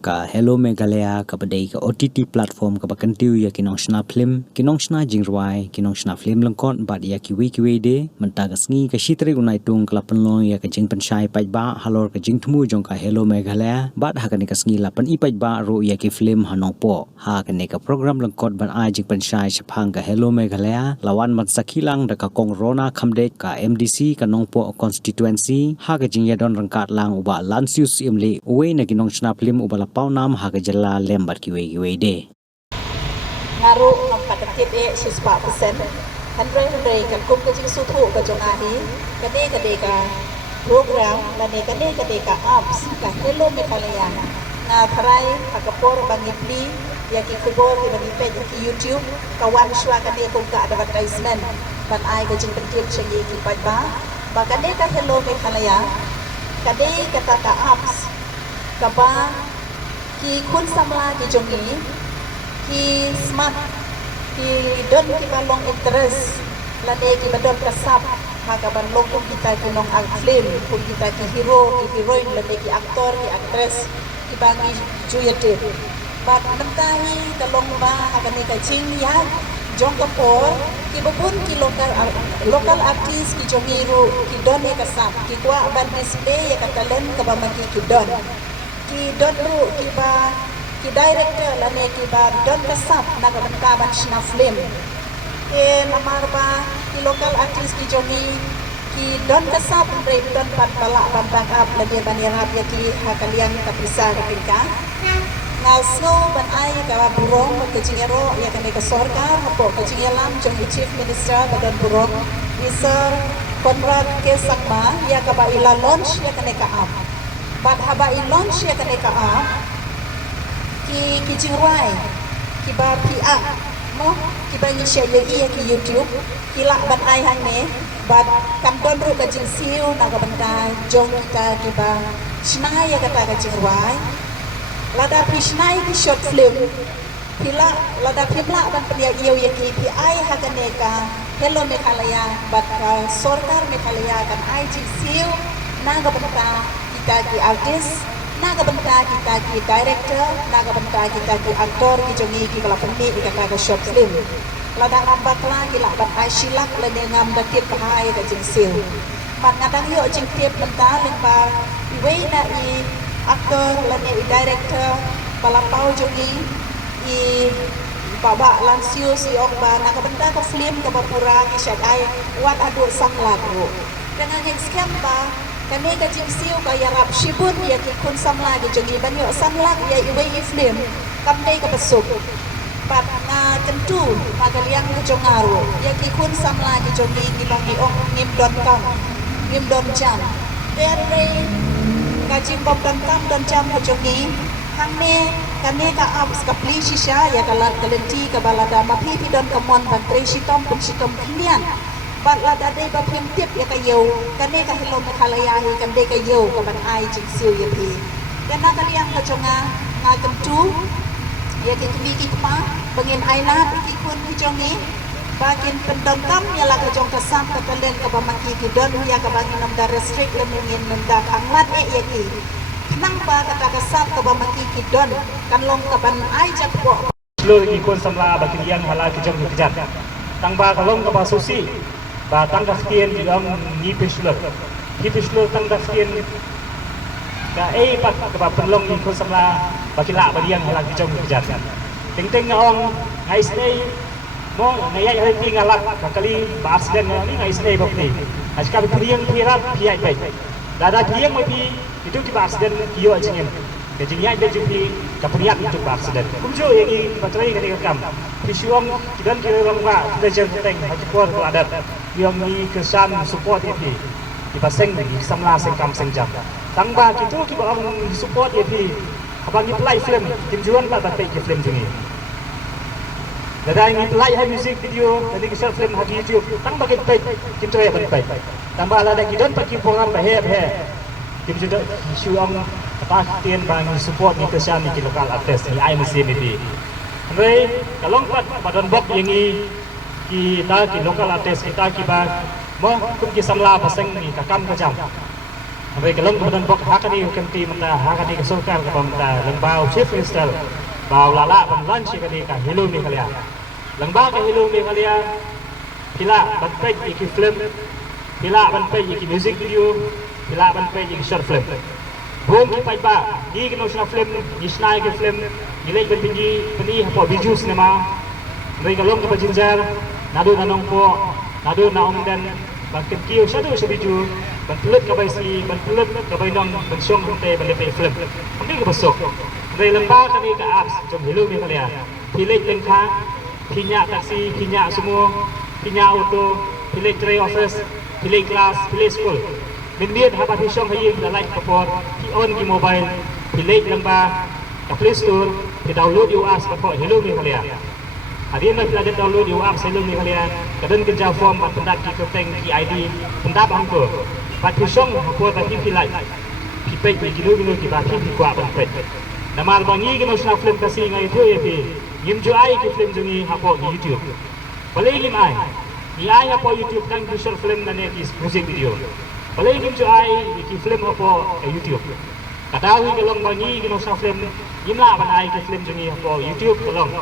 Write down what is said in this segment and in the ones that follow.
Ka Hello Meghalaya ka badai ka OTT platform ka bakantiu ya kinong shna film kinong shna jingruai kinong shna film langkon bad ya kiwi de menta ka sngi ka shitri unai tung kala penlong ya ka jing penshai pai ba halor ka jing thmu jong ka Hello Meghalaya bad ha ka ne ka sngi lapan i pai ba ro ya ki film hanong po ha ka ne ka program langkon ban a jing penshai chapang ka Hello Meghalaya lawan mat sakilang da ka kong rona khamde ka MDC ka nongpo constituency ha ka jing ya don rangkat lang uba lansius imli uwe na kinong shna film uba pau nam ha ke jala lembat kiwe de ngaru ngam pakatit e 10% handre kan kum ke su thu ka jongahi kade ka program lane kade ka apps ka Hello Meghalaya na tharai hakapor bangipli ya ki kubor ki bani page ki YouTube kawan shwa kade kum ka advertisement ban ai ka jing pentit segi ki ba kade ka Hello Meghalaya kade kata ka apps kaba ki kun samla ki jongi ki smart ki don ki balong interest lade ki badon kasap haga balong kun kita ki nong ang film kun kita ki hero ki heroine lade ki aktor ki actress ki bangi juyate bat mentai kalong ba haga ni ka jing ya jong kapor ki babun ki local artist ki jongi ru ki don e kasap ki kwa ban display ya katalen ka ba maki ki don ki don ru ki ba ki director lane ki ba don kasap naga banta ban shna film e namar ba ki local artist ki jongi ki don kasap re don pan bala ban bang up lane ban yarap ya ki hakalian ka pisa ka tingka ngasno ban ai ka burong ke jingero ya kan ka sarkar hapo ke jingelam jongi chief minister badan burong Mr. Conrad K. Sakma ya ka ba ila launch ya kan ka up bat haba in launch ya kane ka a ki jingrai ki ba pia mo ki ba ni share ye ki YouTube ki la ban ai hang ne bat kam don ru ka jing siu na ka banda jong kita ki ba snai ya kata ka jingrai lada pi snai ki short film pila lada pimla ban pria iyo ye ki pi ai ha kane ka Hello Meghalaya bat sarkar Meghalaya kan ai jing siu na ka banda kita ki artist naga benta kita ki director naga benta kita ki aktor ki jongi ki kala penni ki kata ka short film lada ngambak la ki la bat ai silak le ne ngam da tip hai ka jing sil bat ngadang yo jing tip benta lemba iwe na I aktor le ne director bala pau jongi I baba lansio si okba naga benta ka film ka bapura ki syad ai wat adu sang lagu dengan yang scam ba kami ka jing siu ka yarap shibun ya ki kun samla gi jongi banyo samla ya iwe iflim kamdai ka pasuk pat na tentu magaliang ka jongaru ya ki kun samla gi jongi ki long di ong ngim don jam dere ka jing bob don jam ka jongi hang ne kami ka abs ka pli shisha ya kalat kalenti ka balada mapi pi don kamon ban tre shitom pun shitom klian bat la dade ba phim tip ya ka yo kane ka Hello Meghalaya hi kan de ka yo ka ban ai jing siu ya pi kana kaliang ka chonga nga kam tu ya ki mi ki pa bangin ai la ki kun ki jongi bakin pendon tam ya la ka jong ka sam ka kalen ka ba maki ki don ya ka bangin nam da restrict le mungin nam da anglat ya ki nang ba ka ka sam ka ba maki ki don kan long ka ban ai jak bo lo ki kun samla bakin yang hala ki jong ki jat tang ba ka long ka ba susi ba tangga sekian di dalam ni pislo tangga sekian ka pat ka ba penlong ni ko samla bakila balian halang di jong kejar ting ngong ngai stay mo ngai ai ting ngalak ka kali ba accident ni ngai stay bokti aska priang pirat piai bai dada priang mai pi itu ki ba accident kio ajingen ke jingya de jupi ka priat itu ba accident kumjo yang ni batrai ka kam pisuang kidan kira longga kita jeng ha por ko adat yang ni kesan support ini di paseng di samla sengkam sengjam tangba kitu ki ba support ini abang ni play film kimjuan ba batai ki film jingi dadai ni play ha music video tadi ki short film ha YouTube tangba ki play kimjo ya ban play tangba ala da kidan pa ki program ba he kimjo da isuang apa tien bang support ni kesan ni ki lokal artist ni ai mesin ini Andre kalong pat badan bok yang kita ki lokal artis kita ki ba mo kum ki samla paseng ni kakam ka jam Mereka long kemudian bok hakani kanti mata hakani kesulkan ke pemta lengbau chief install bau lala ban lunch kali ka hilu mi kalia lengbau ka hilu mi kalia pila ban pej iki film pila ban pej iki music video pila ban pej iki short film bom ki pai ba di ke national film di snai ke film nilai ban tinggi peni hapo bijus nama mereka long ke jinjar nadu nanong po nadu naong dan bahkan kiu satu sebiju bantulut kabai si bantulut kabai dong bensyong hante balepe film ambil ke besok dari lembah kami ke apps jom hilu mi kalian pilih lengkap pinyak taksi pinyak semua pinyak auto pilih tray office pilih kelas pilih school binbiat haba pisong hayi ke like kapor ki on ki mobile pilih lembah ke play store ki download you apps kapor hilu mi kalian Hadirin mai pelajar download di WhatsApp sebelum ni kalian. Kadang kerja form pendak ki kepeng ki ID pendak angko. Pat pisong apa tapi pilai. Pipek ni gilu ki ba ki kuat penpet. Nama bangi ke national film kasih ngai tu ya pi. Ngim jo ai ki film jungi apa di YouTube. Boleh ngim ai. Ni ai apa YouTube kan ki short film dan ki music video. Boleh ngim jo ai ki film apa YouTube. Kadawi ke long bangi ke national film ngimla ban ai ki film jungi apa YouTube long.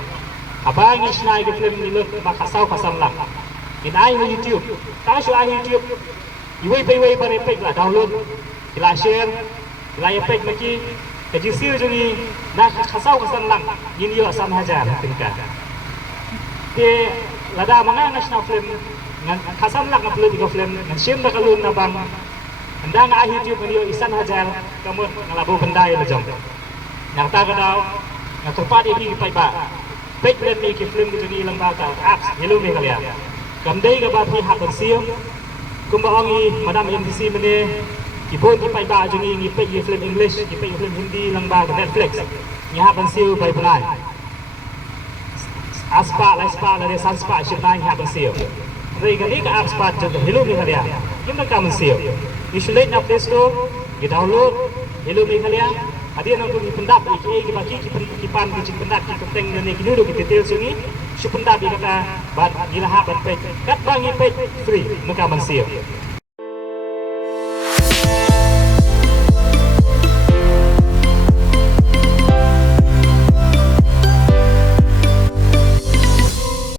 Abang ni snai ke film ni lek makasau pasang lah. In ai YouTube. Tahu su ai YouTube. Iwei bare pek lah download. Ila share. Ila pek maki. Kaji siu jungi nak kasau pasang lah. Ini yo asam hajar tingkah. Ke lada mana national film ngan kasam lah upload di film ngan sim dah kalun na bang. Anda ai YouTube ni yo isan hajar kamu ngalabu bendai la jom. Yang tak kadau. Yang tepat ini pai ba. Pek len mi ki film ki ni lembaga apps hilu mi kalian kamdei ka ba phi ha ban siam kumba ongi madam MTC mene ki bon ki pai ba jungi ngi pek film English ki pek film Hindi lembaga Netflix ni ha ban siu pai panai aspa la re sanspa shipnai ha ban siu rei ka ni ka apps pa jog hilu mi kalian kim na ka ban siu isolate na Play Store ki download hilu mi kalian Hadirin nang tungi pendap iki bagi ki pan ki pendap ki kenteng ne ki dulu ki detail sungi su pendap kata bat gila ha ban page kat bangi page free muka ban siu